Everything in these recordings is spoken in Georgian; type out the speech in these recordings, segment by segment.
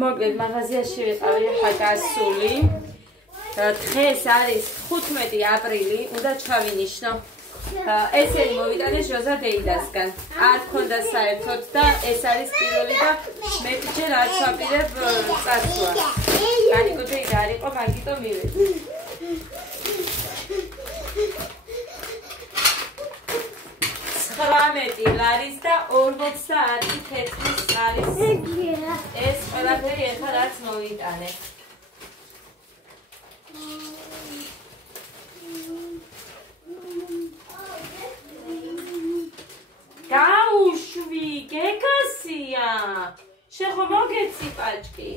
მოკლედ მაღაზიაში ვიყავი ხაგასული. დღეს არის 15 აპრილი, უნდა ჩავინიშნო. ესენი მოვიტანე ჟოზა დეიდასგან. არ ქონდა საერთოდ და ეს არის პირველი და მე ჯერ არ ვაპირებ წასვლა. განიკო დეიდა არ იყო, მაგიტო მივედი. ხმამეტი ლარის და 50 თეთრის არის. ეს ყველაფერი ეხლა რაც მოვიტანე. გაუშვი, გეკასია. შეხო მოგეცი პაჭკი.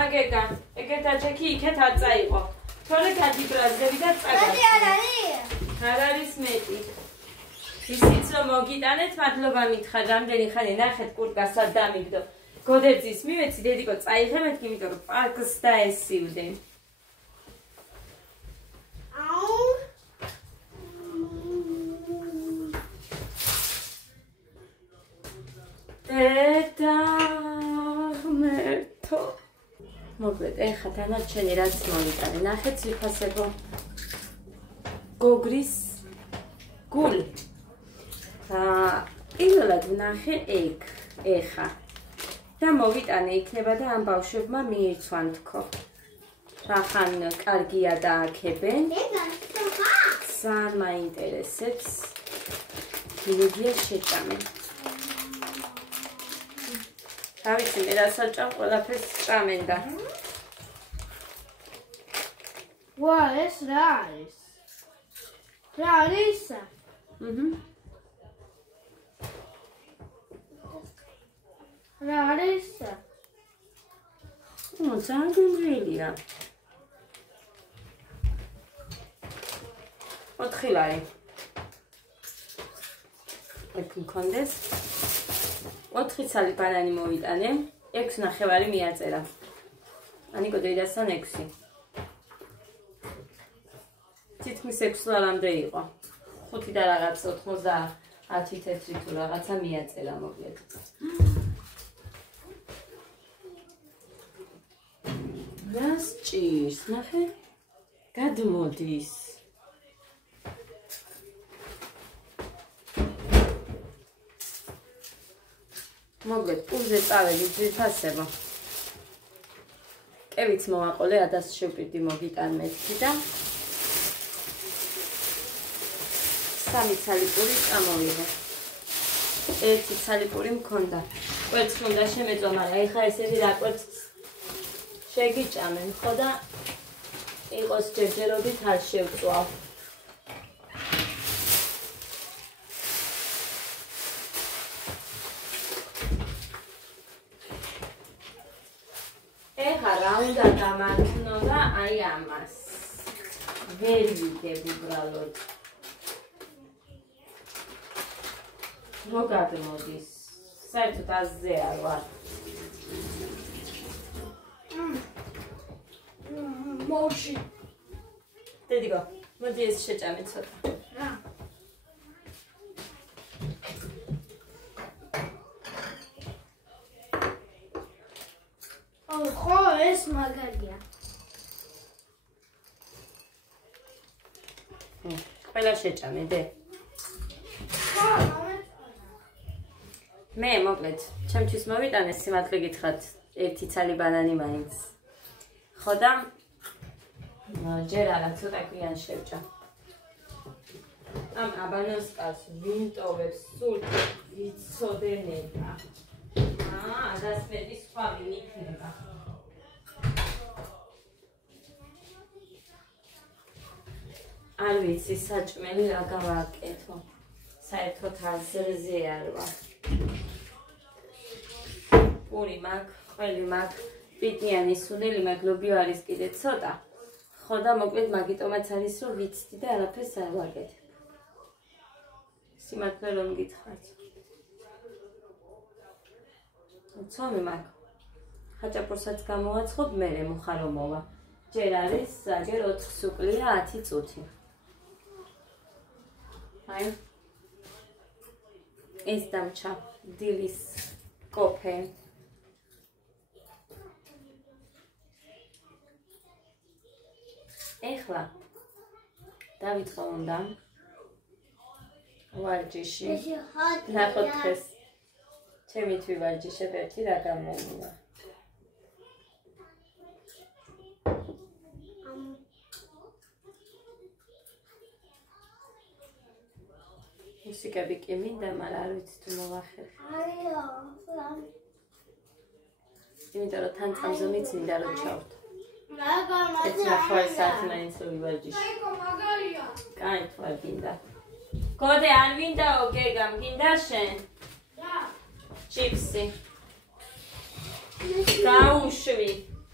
აგეგა, ეგეთ აჩექი იქეთ არ წაიყო. თორე გადიბრაზდები და წაგა. არ არის მეტი. ისიც რომ მოგიტანეთ, მადლობა მითხრა, რამდენი ხანი ნახეთ კურკასად დამიგდო. გოდერძის მივეცი, დედიკო წაიღებეთ, იმიტომ რომ პარკს დაესივდე. დედა ღმერთო. მოკლედ, ეხლა დანარჩენი რაც მოვიტანე, ნახეთ ვიფასებო. გოგრის გული. პირველად ვნახე ეგ, ეხა. და მოვიტანე იქნება და ამ ბავშვებმა მიირცვან თქო. რახან კარგია დააქებენ. ძალიან მაინტერესებს. მიგია შეჭამე. თავისი მე რასაც ყველაფერს ჭამენ და. ვა, ეს რა არის? რა არის? რა არის? ძალიან გემრიელია. 4 ლარი. ეგ მქონდეს. 4 ცალი ბანანი მოვიტანე, 6 ნახევარი მიაწერა. ანიკო დეიდასთან 6. თითქმის 6 ლარამდე იყო. 5 და რაღაც 90 თეთრი თუ რაღაცა მიაწერა მოკლედ. რას ჭირს, ნახე? გადმოდის. მოკლედ, პულზე წავედი ძვირფასება. კევიც მოვაყოლე, ადას შევპირდი მოგიტან მეთქი და 3 ცალი პური წამოვიღე. 1 ცალი პური მქონდა. კვერცხი უნდა შემეწვა, მაგრამ ეხლა ესეთი რა კვერცხს შეგიჭამენ, ხო და იყოს ჯერჯერობით არ შევწვალ. ეხლა რა უნდა დამარქნო და აი ამას. ვერ ვიგებ უბრალოდ. მოგადმოდის. საერთოდ აზზე არ ვარ. მოუში. დედიკო, მოდი ეს შეჭამე ცოტა. რა? ხო, ეს მაგარია. ყველა შეჭამე, დე. მე მოკლედ, ჩემთვის მოვიტანე სიმართლე გითხრათ, 1 ცალი ბანანი მაინც. ხო და ჯერ არა, ცოტა ქვიან შევჭა. ამ აბანოსკას ვინტოვებს სულ ვიცოდენება. ადას მეტი სხვა ვინ იქნება. არ ვიცი, საჭმელი რა გავაკეთო. საერთოდ აზრზე არ ვარ. პური მაქვს, ყველი მაქვს, პიტნიანი სუნელი მაგლობიო არის კიდე ცოტა. ხო და მოკლედ მაგიტომაც არის რომ ვიცდი და არაფერს არ ვაკეთებ. სიმართლე რომ გითხრათ. ცომი მაქვს. ხაჭაპურსაც გამოვაცხობ, მერე მოხარო მოვა. ჯერ არის, ჯერ 4 სუკლია 10 წუთი. აი. ეს დამჩა დილის კოფე. ეხლა დავიწყო უნდა ვარჯიში. ნახოთ დღეს ჩემი თვივარჯიშებ ერთი რა გამოუვა. მუსიკები კი მინდა, მაგრამ არ ვიცი თუ მოვახერხე. იმიტომ რომ თან წამზე მიცინდა რომ ჩავდო. ეს ნახევარი საათი მაინც ვივარჯიში. კაი, თუ არ გინდა. გოდე არ მინდაო გეგამ, გინდა შენ? ჩიპსი. გაუშვი.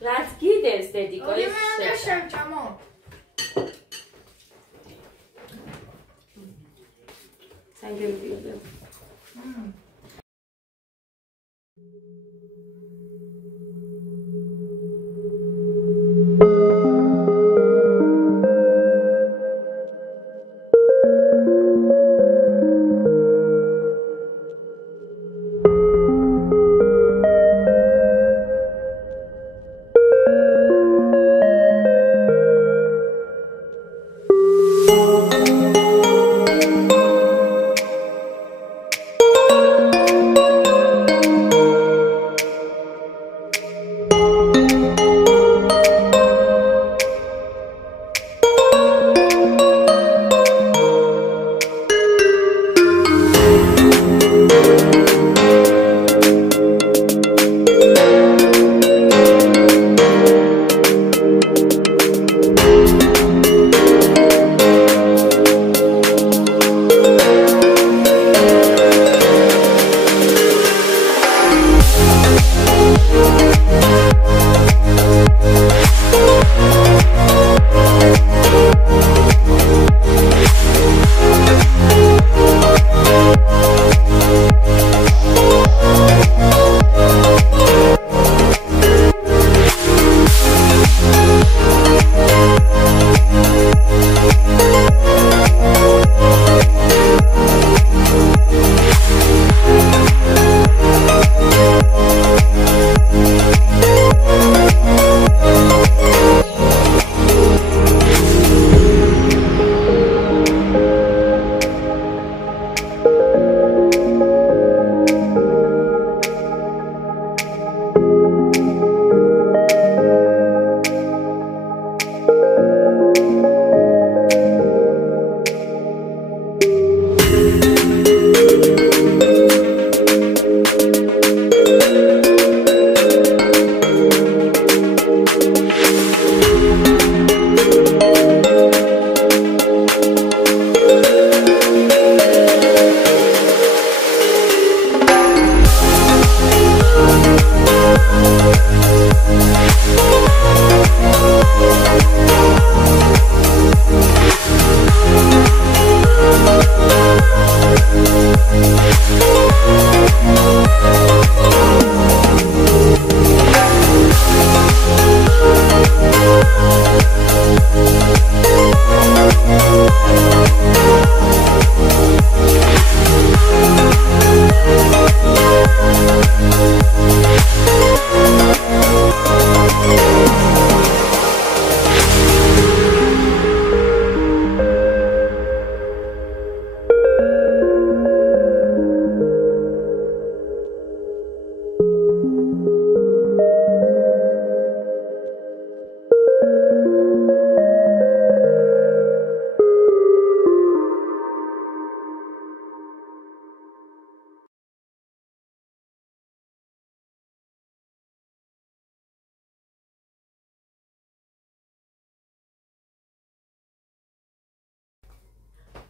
რაც გიდევს დედიკო ის შეჭამო. Sangre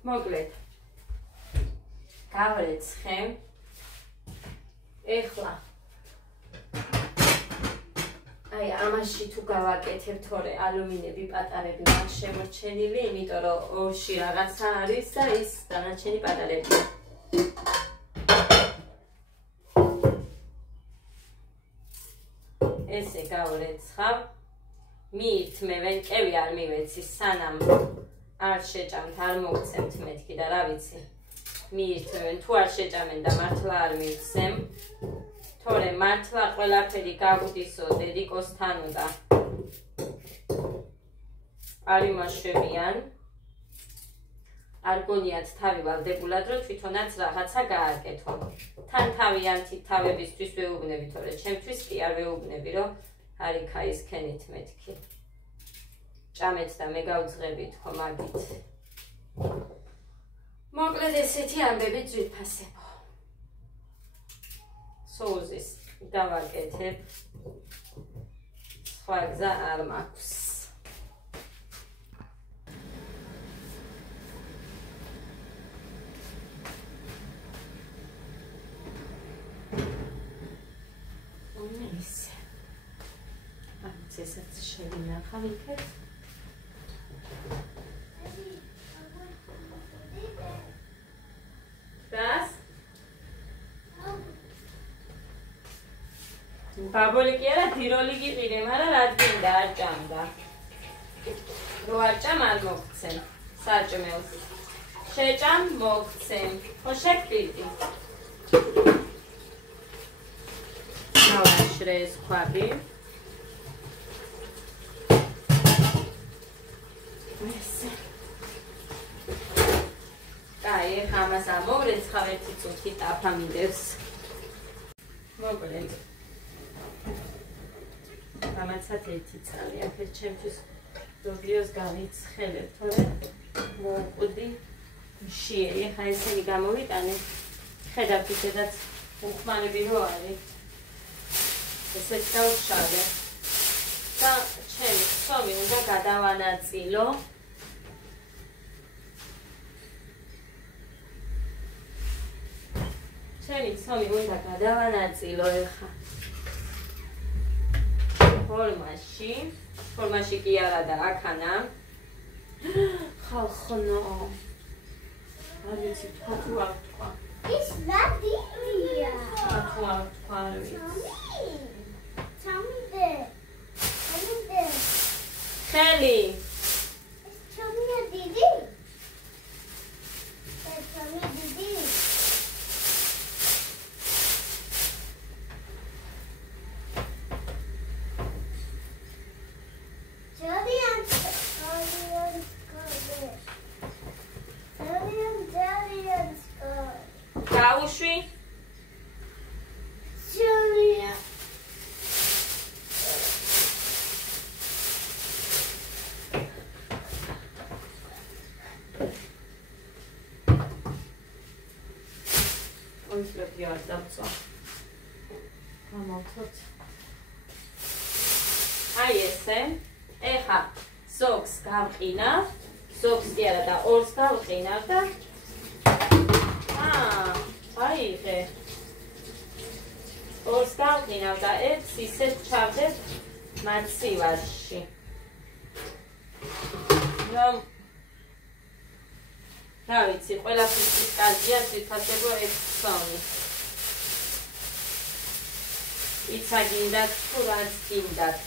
მოკლედ გავრეცხე ეხლა აი ამაში თუ გავაკეთებ თორე ალუმინები პატარები მან შემორჩენილი იმიტომ რომ ორში რაღაცა არის და ის დანარჩენი პატარებია ესე გავრეცხავ მიირთმე ვენკევი არ მივეცი სანამ არ შეჭამთ, არ მოგცემთ მეთქი და რა ვიცი მიირთმევენ, თუ არ შეჭამენ და მართლა არ მივცემ თორე მართლა ყველაფერი გაგვდისო დედიკოსთანო და არ იმაშებიან. არ გონიათ თავი ვალდებულად, რომ თვითონაც რაღაცა გააკეთო. თან თავიანთი თავებისთვის ვეუბნები, თორე ჩემთვის კი არ ვეუბნები, რომ არ იქა ისქენით მეთქი. ჭამეთ და მე გავძღებით ხო მაგით. მოკლედ ესეთი ამბები ძვირფასებო. სოუსის დავაკეთებ. სხვა გზა არ მაქვს. ესაც შევინახავ იქეთ. გას? ბაბოლი კი არა, დიროლი გიყიდე, მაგრამ რა გინდა არ ჭამდა. რო არ ჭამ არ მოგცემ. საჭმელს. შეჭამ მოგცემ. ხო შეგპირდი. დავაშრე ეს ქვაბი. კაი, ამას ამოვრეცხავ ერთი წუთი ტაფა მიდევს. მოკლედ. ამაცაც ერთი წალი აქეთ ჩემთვის ზოგიოს გავიცხელებ, თორე მოვუყდი მშიერი, ხა ესენი გამოვიტანე. ხედავთ ისედაც უხმარები რო არის. ესეც დავშალე. და ჩემი ხსოვი უნდა გადავანაწილო. ჩემი ხსოვი უნდა გადავანაწილო ეხა. ფორმაში კი არა და აქანა. ხალხნო. არ ვიცი თქვა თუ არ თქვა. ის ნადირია. თუ არ თქვა არ ვიცი. ჩამიდე. ხელი. ეს ჩამია დიდი. ეს ჩამია დიდი. გაუშვი. ჩამია. Oyslopi ar davtsva. Გამავთოთ. აი ესე. ეხა სოქს გავყინავ. სოქს კი არა და ორს გავყინავ და აიღე. ორს გავყინავ და ერთს ისეთ ჩავდებ მაცივარში. რომ რა ვიცი, ყველაფრის კაზია თვითფასებო ექსონი. იცა გინდათ თუ რაც გინდათ.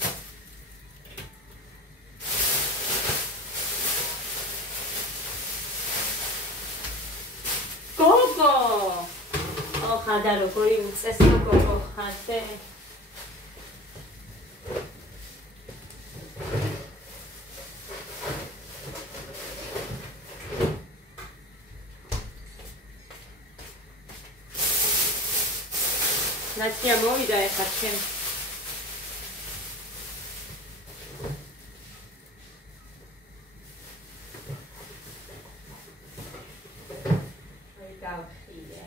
გოგო! ხადა როგორი უწესო გოგო ხარდე. ნაცია მოვიდა ეხა ჩემ. აი გავხილე.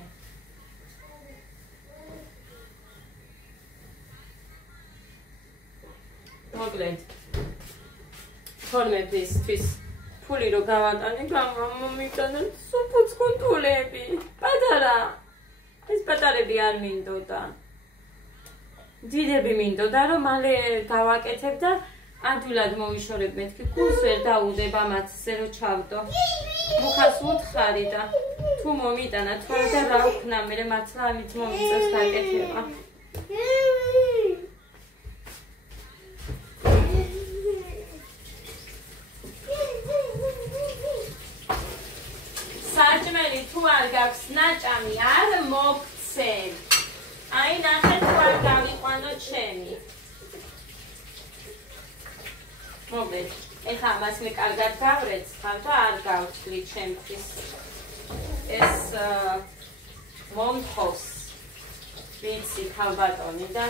მოკლედ. თორმეტისთვის ფული რო გავატანე, გამომიტანა სუფუცკუნთულები. პატარა. ეს პატარები არ მინდოდა. დიდები მინდოდა, რომ მალე გავაკეთებ და ადვილად მოვიშორებ მეთქი. გულს ვერ დაუდება მათზე რო ჩავდო. მუხას უთხარი და თუ მომიტანა, თუ არა და რა ვქნა, მე მართლა ამით მომიწევს გაკეთება. საჭმელი თუ არ გაქვს ნაჭამი არ მოგცემ. აი ნახე თუ არ გავიყვანო ჩემი. მოკლედ, ეხლა ამას მე კარგად გავრეცხავ და არ გავთვლი ჩემთვის. ეს მომთხოვს ვიცი ქალბატონი და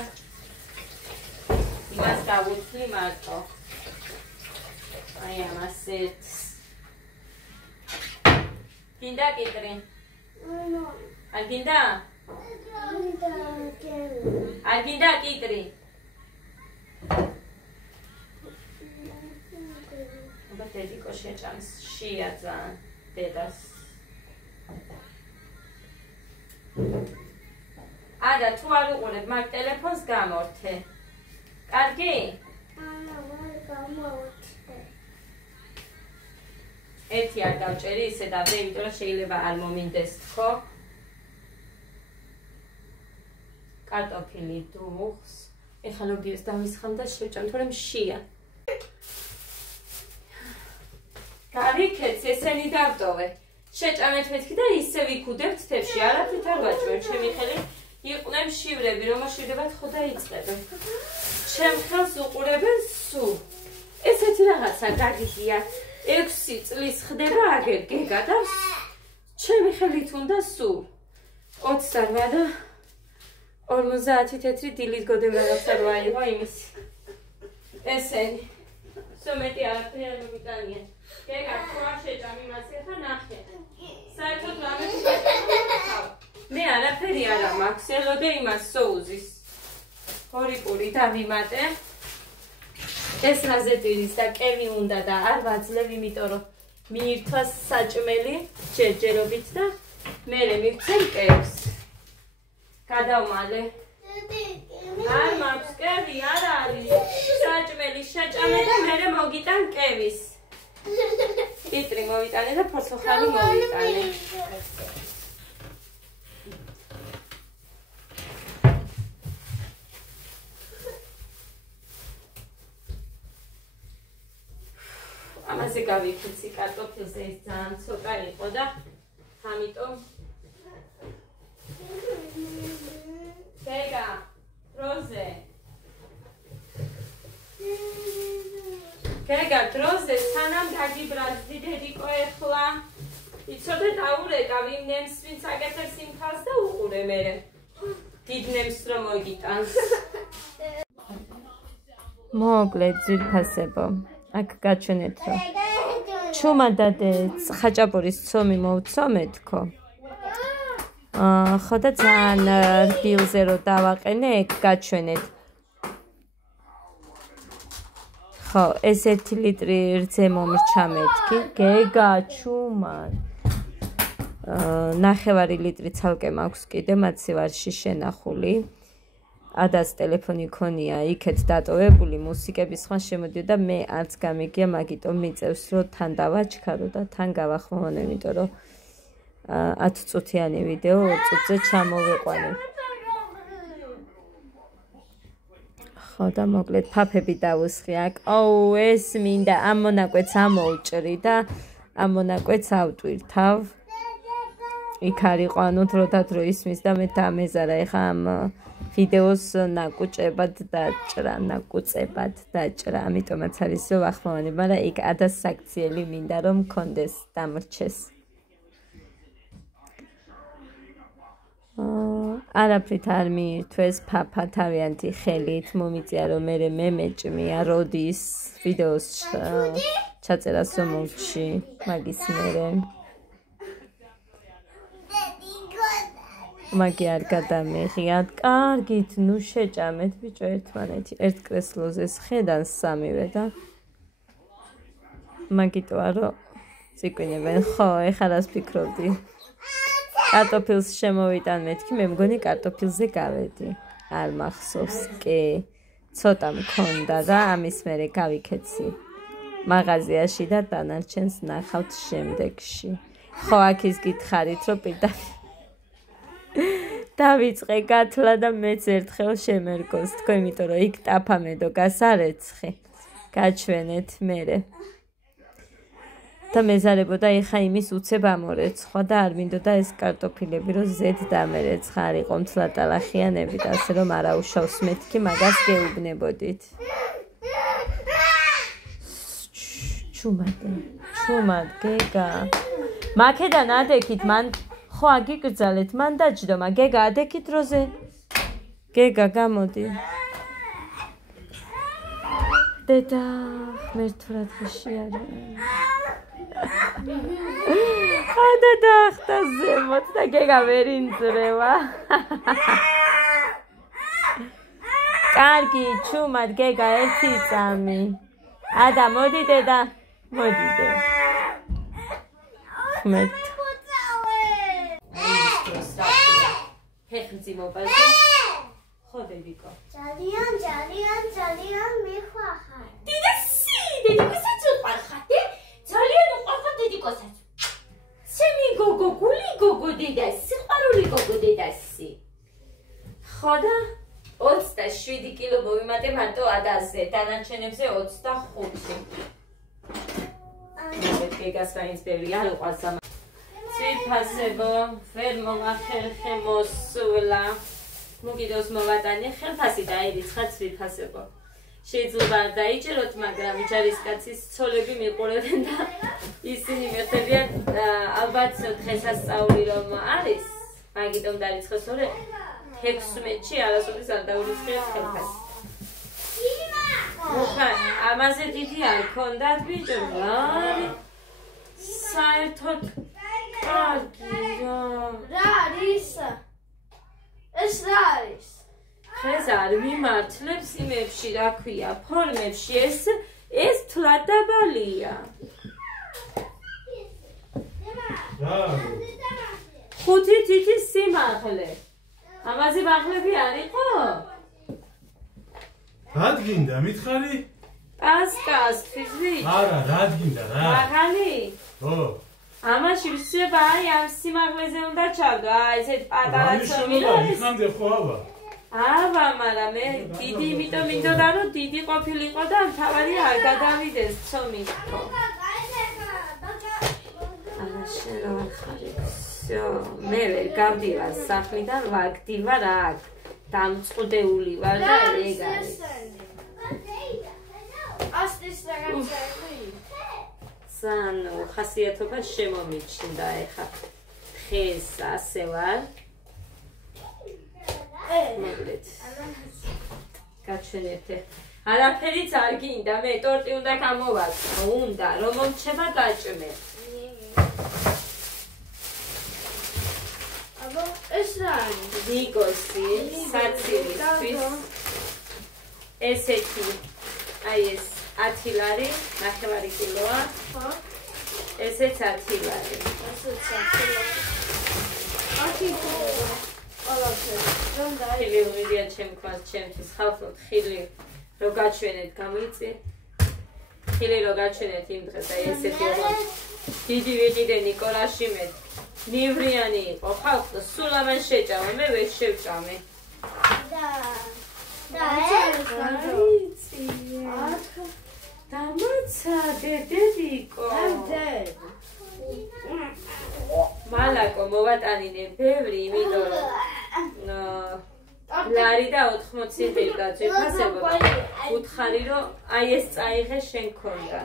იმას გავუთვლი მარტო. აი ამას ერთს. გინდა კიტრი? არ გინდა? არ გინდა კიტრი? აბა დედიკო შეჭამს შია ძალიან დედას. არა თუ არ უყურებ მაგ ტელეფონს გამორთე. კარგი? ერთი არ გავჭერი ისე დავდე, იმიტომ რომ შეიძლება არ მომინდეს თქო. კარტოფილი დუღს. ეხლა ლობიოს დავისხამ და შევჭამ, თორემ შია. გარიქეთს ესენი დავტოვე. შეჭამეთ მეთქი და ისე ვიქუდებთ თებში, არაფრით არ ვაჭვევ, ჩემი ხელი იყვნენ შივრები, რომ აშვილებად ხო დაიწყებენ. ჩემ ხელს უყურებენ სულ. ესეთი რაღაცა გაგიგია. 6 წლის ხდება აგერ გეგა და ჩემი ხელით უნდა სულ 28 და 50 თეთრი დილით გოდემ რაღაცა რა იყო იმის. ესენი. სომეტი არაფერი არ მოგიტანია. გეგა თქვა შეჭამ იმას ეხა ნახე. საერთოდ რამე მე არაფერი არა მაქვს, ელოდე იმას სოუზის. ორი პური დავიმატე. ეს რაზეტირის და კევი უნდა და არ ვაძლევ, იმიტომ რომ მიირთვა საჭმელი ჯერჯერობით და მერე მივცემ კევს. გადავმალე. არ მაქვს კევი, არ არის. საჭმელი შეჭამე და მერე მოგიტან კევის. კიტრი მოვიტანე და ფოცოხალი მოვიტანე. ამაზე გავიქცი კარტოფილზე ის ძალიან ცოტა იყო და ამიტომ გეგა დროზე გეგა დროზე სანამ დაგიბრაზდი დედიკო ეხლა იცოდე დაურეკავ იმ ნემს ვინც აკეთებს იმ ხალს და უყურე მერე დიდ ნემს რომ მოგიტანს მოკლედ ძვირფასებო აქ გაჩვენეთ რომ ჩუმა და ხაჭაპურის ცომი მოვცომეთქო ხო და ძალიან რბილზე რომ დავაყენე ეგ გაჩვენეთ ხო ეს 1 ლიტრი რძე მომრჩა მეთქი გეგა ჩუმან 9 ლიტრი ცალკე მაქვს კიდე მათი ვარში შენახული ადას ტელეფონი ქონია იქეთ დატოვებული მუსიკების ხმა შემოდიოდა მე არც გამიგია მაგიტომ მიწევს რომ თან დავაჩქარო და თან გავახმოვანო იმიტომ რომ 10 წუთიანი ვიდეო 2 წუთზე ჩამოვიყვანე ხო და მოკლედ ფაფები დავუსხი აქ აუ ეს მინდა ამ მონაკვეთს ამოვჭრი და ამ მონაკვეთს ავტვირთავ იქ არისო ანუ დრო და დრო ისმის და მე დამეზარა ეხა ამ ვიდეოს ნაკუჭებად დაჭრა ამიტომაც არის რომ ვახმოვანებ მაგრამ იქ ადას საქციელი მინდა რომ მქონდეს დამრჩეს არაფრით არ მიირთვეს ფაფა თავიანთი ხელით მომიწია რომ მე მეჭმია როდის ვიდეოს ჩაწერას რომ მოვჭი მაგის მერე მაგი არ გადამეღიათ კარგით ნუ შეჭამეთ ბიჭო ერთმანეთი ერთ კრესლოზე ხედან სამივე და მაგიტოა რომ წიკვინებენ ხო ეხლა რას ფიქრობდი კარტოფილს შემოვიტან მეთქი მე მგონი კარტოფილზე გავედი არ მახსოვს კი ცოტა მქონდა და ამის მერე გავიქეცი მაღაზიაში და დანარჩენს ნახავთ შემდეგში ხო აქ ის გითხარით რომ პირდაპირ დავიწყე გათლა და მეც ერთხელ შემერგოს თქო იმიტომ რომ იქ ტაფამედო გასარეცხი გაჩვენეთ მერე და მეზარებოდა ეხა იმის უცებ ამორეცხვა და არ მინდოდა ეს კარტოფილები რომ ზედ დამერეცხა არ იყო მთლატალახიანები და ასე რომ არაუშავს მეთქი მაგას გეუბნებოდით ჩუმად გეგა მაქედან ადექით მან ხო აგიგრძალეთ მან დაჯდომა გეგა ადექით როზე გეგა გამოდი დედა მერტვრად ხიშიარი და ხტა ზემოთ და გეგა ვერ ინძრევა კარგი ჩუმად გეგა ერთი წამი ადა მოდი დედა მოდი დე ხმეთ ფეხმძიმობაზე ხო დედიკო ძალიან მიხვალ დედასი დედიკოსაც უყვარხარ ძალიან უყვარხარ დედიკოსაც ჩემი გოგო გული გოგო დედასი სიყვარული გოგო დედასი ხო და 27 კილო მოვიმატე მარტო ადაზე დანარჩენებზე 25 გეგას რაინც ბევრი არ უყვარს ამ ცვიფასებო ვერ მომახერხე მოსვლა მოგიდოს მოვატანე ხელფასი დაირიცხა ცვიფასებო შეიძლება არ დაიჭეროთ მაგრამ ჯარისკაცის ცოლები მიყურებენ და ისინი მეხებიან ალბათ დღესასწაული რომ არის მაგიტომ დაირიცხეს ორი 16-ში არასოდეს არ დაურიცხეს ხელფასი ამაზე დიდი არ ქონდათ ბიჭო საერთოდ კარგია რა არის ეს რა არის ხეს არ მიმართლებს იმებში რა ქვია ფორმებში ეს თლად დაბალია ხუთი თითის სიმაღლე ამაზე ბაღლები არ იყო? რა გინდა მითხარი? პასკასთვის ვიცი? არა, რა გინდა რა? მაღალი? ო. ამაში ვსება აი ამ სიმაღლეზე უნდა ჩავდო, აი ესეთ პატარა ცომი. იქამდე ხო აბა? აბა, მაგრამ მე დიდი იმიტომ მინდოდა რომ დიდი ყოფილიყო და თავარი არ გადავიდეს ცომი ხო. არა შენ რა ხარი? მე ვერ გავდივარ სახლიდან, ვაგდივარ აქ. დამწყდეული ვარ და ეგ არის. ასდის რაღაცები. სანო ხასიათობა შემომიჩნდა ეხა. დღეს ასე ვარ. მოკლედ. გაჩვენეთე. არაფერიც არ გინდა, მე ტორტი უნდა გამოვაწყო, უნდა რომ მომჩება გაჭმე. აბა ეს რა არის? დიგოსი, საცილისთვის. ესეთი აი ეს 10 ლარი, 9 კილოა. ხო. ესეც 10 ლარი. ესეც 10 ლარი. 10 კილო. ხილი ვიდეო ჩემქოს ჩემთვის ხალხოთ ხილი რო გაჩვენეთ გამოიწე ხილი რო გაჩვენეთ იმ დღეს აი ესეთი დიდი ვიყიდე ნიკოლაში მე ნივრიანი იყო ხალხო სულ ამან შეჭამა მე ვერ შევჭამე და აიცი დამაცა დედიკო მალაკო მოვატანინე ბევრი იმიტომ რომ ლარი და 80 დილდა ძვირფასებობა უთხარი რომ აი ეს წაიღე შენ ქონდა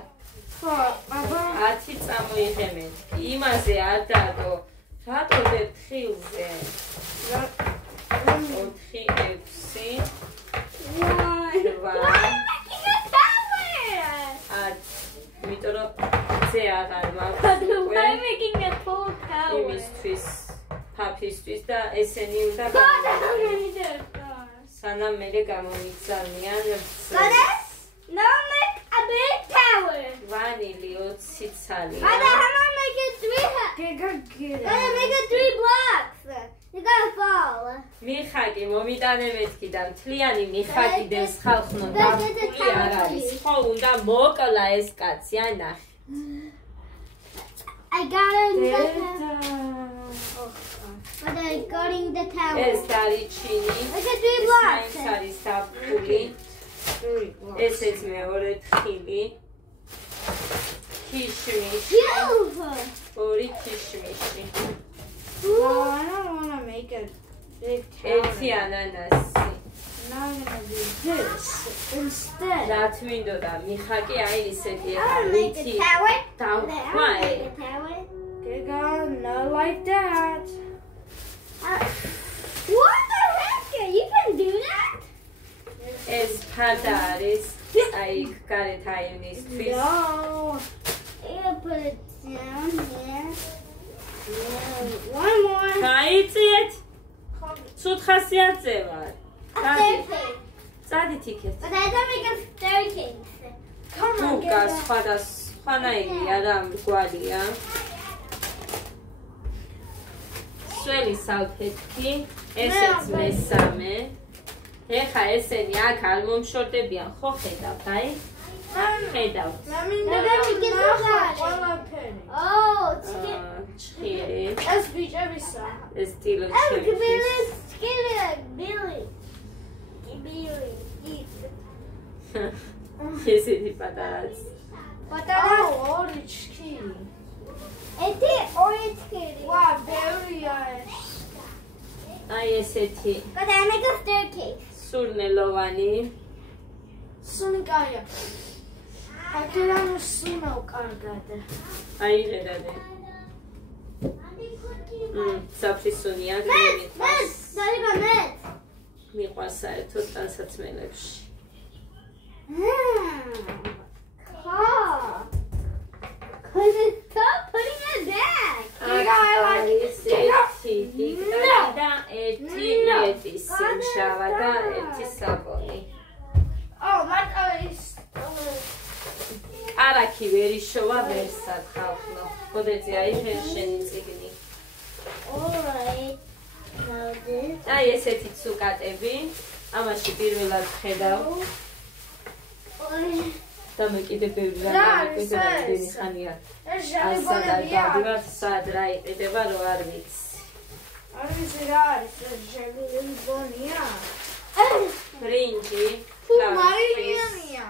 ხო აბა 10 წამოიღე მე იმაზე არ დადო რატო დეთხილზე 4 6 იმიტომ რომ ზე აღარ მაქვს იმისთვის ფაფისთვის და ესენი უნდა სანამ მე გამომიგზავნიან Now make a big tower. ვანილი 20 ცალი And how do I make it 3? I make it 3 blocks. You gotta fall. მიხაკი მომიტანე მეთქი და მთლიანი მიხაკი დევს ხალხნო დაფული არ არის ხო უნდა მოკლა ეს კაცი აი ნახე I got in the But I got in the tower. ეს დარიჩინი I got 3 blocks. ეს არის დაფული ესეც მეორე თხილი ქიშმიში ორი ქიშმიში I don't want to make a big tower. ერთი ანანასი Now I'm gonna do this instead. რა თმინდოდა მიხა კი აი ისეთი I'll make a tower. I'll დავხვაე make a tower. Giga, not like that. What the heck? You can do that? ეს ფარდა არის აი გარეთ აივნისთვის No. You put it down here. Yeah, one more. გაიწიეთ ცუდ ხასიათზე ვარ A staircase. წადით იქეთ But I don't make a staircase. Come on, თუკა სხვადასხვანაირია რა მრგვალია სველი სალფეტკი ესეც მესამე ეხა ესენი აქ არ მომშორდებიან ხო ხედავთ აი ხედავთ Let me get this one. Oh, chicken. ჭირი Let's be Jebisa. ეს ტილო Oh, შევის Billy. Billy. ესეთი პატარაც But orange kitty. It's orange kitty. Wow, very nice. აი ესეთი But I make a staircase. სურნელოვანი Sunikaya. I can suno kargade. აი ხედავთ საფრისუნია მიყვარს საერთოდ ტანსაცმელებში Stop putting it back. ესეთი დიქტატი და ერთი მეტი სიმშავა და ერთი საბონი Oh, what is არაქი ვერ იშოვა ვერ სათხალხნო ხოდეცი აი შენი წიგნი Alright. Now this. აი ესეთი ცუკატები ამაში პირველად ხედავ და მე კიდე ბევრი რამე მიყიდები ხანია ასა და გავდივარ სად რა იყიდება რო არ ვიცი არ ვიცი რა არის ეს ჟელიბონია ბრინჯი მარილიანია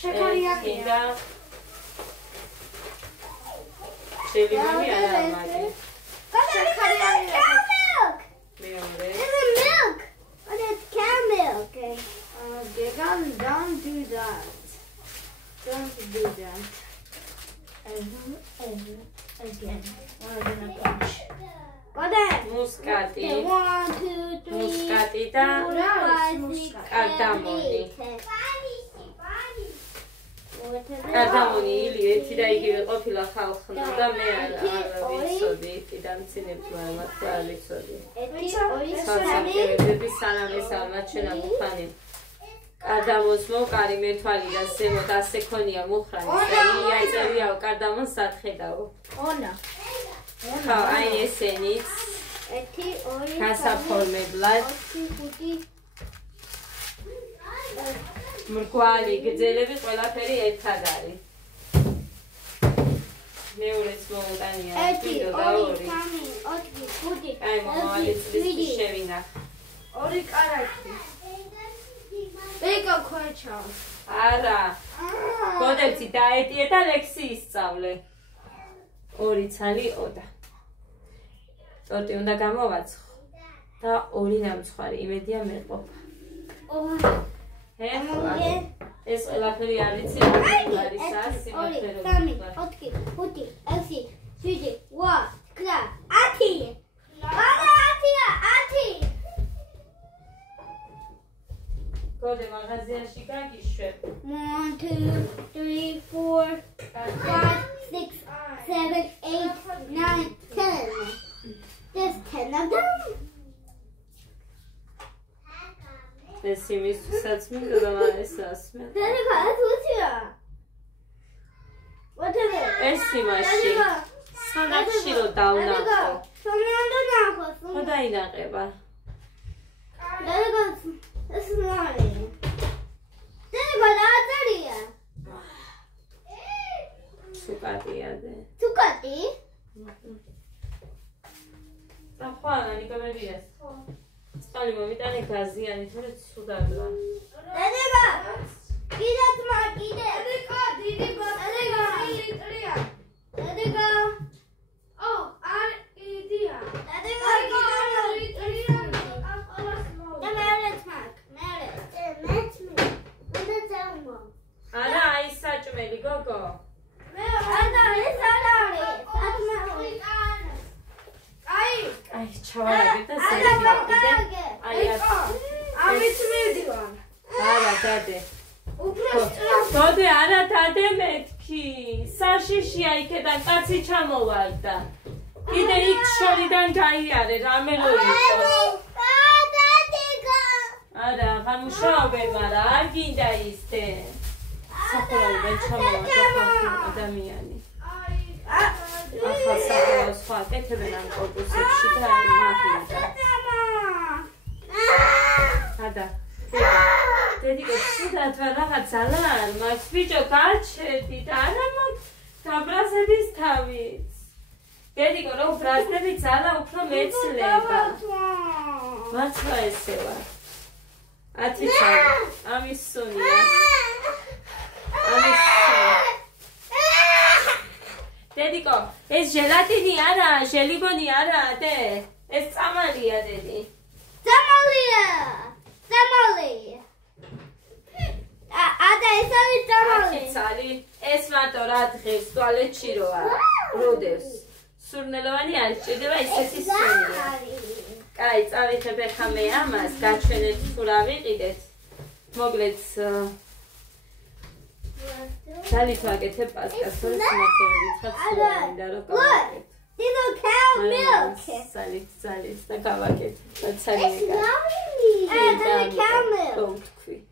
შეკარიანია შევიდები არა მაგი შეკარიანია მეორე There's a milk. Oh, that's cow milk. Don't do that. Don't do that. Again. We're gonna punch. Got it. მუსკატი 1, 2, 3, მუსკატი და 4, 5, 6, კარდამონი 7, 8. კარდამონი ილი ერთი და იგივე ყოფილა ხალხნა და მე არ ვიცოდი კიდე მცინებს მაგრამ არ ვიცოდი სანამ სანამ ესალმა ჩვენა მუხანი კარდამონს მოვყარი მეთვალი და ზემოთ ასე ქონია მუხრანი და იაიწერიაო კარდამონს სათხედაო ონა ხა აი ესენიც გასაფორმებლად მრგვალი გძელები ყველაფერი ერთად არის მეორეც მოუტანია კიდო და ორი აი მომავალი წლის შევინახე ორი კარაკი ბეკა ქვეჩა არა კოდეცი დაეტიე და ლექსი ისწავლე ორი ცალი ოდა ტორტი უნდა გამოვაცხო და ორი ნამცხვარი იმედია მეყოფა ეს ყველაფერი არის სიმართლეა სიმართლე 3 4 5 6 7 8 9 10 კოდე მაღაზიაში გაგიშვებ 1 2 3 4 5 6 7 8 9 10 There's 10 of them. ეს იმისთვისაც მინდა და ეს ასმე Then I got What is it? ეს იმაში სანახში რო დავნახო ხო დაინაყება This is mine. Then I got სუკატია და Tukati? ახლა ნიკომებიას წყალი მომიტანე გაზიანი თორე ცუდადლა Then I got That's my kid. Oh, idea. დადე. დოდე არა დადე მეთქი. საშიშია იქიდან კაცი ჩამოვარდა. კიდე იქ შორიდან გაიარე რამე რო იყო. არა, აღარ მუშაობენ, მაგრამ არ გინდა ისე. საფურავიდან ჩამოვარდა ადამიანი. ახლა საფურავს სხვა აკეთებენ ამ კორპუსებში და აი მაგინდა. ადა. დედიკო, სულად რაღაც ძალარ, მას ბიჭო გაჩერდი და არა მაგ დაბრაზების თავიც. დედიკო, რო ბრაზდები ძალა უფრო მეცლება. მართლა ესე ვარ. 10 წელი. ამის სუნია. დედიკო, ეს ჟელატინი არა, ჟელიბონი არა, დე. ეს წამალია, დედი. წამალია. ადა ეს არის წამალი. ცალი, ეს მარტო რა დღეს ტუალეტში როა, როდებს. სურნელოვანი არ ჭირდება ისეთი სუნია. კაი, წავიღებ ახლა მე ამას, გაჩვენეთ თუ რა ვიყიდეთ. მოკლედ ძალით ვაკეთებ პასტას, თორე სიმართლე ვიწყებ სულამინდა რომ გავაკეთებ. Little cow milk. ძალით და გავაკეთებ. It's lovely. Cow milk. Don't quit.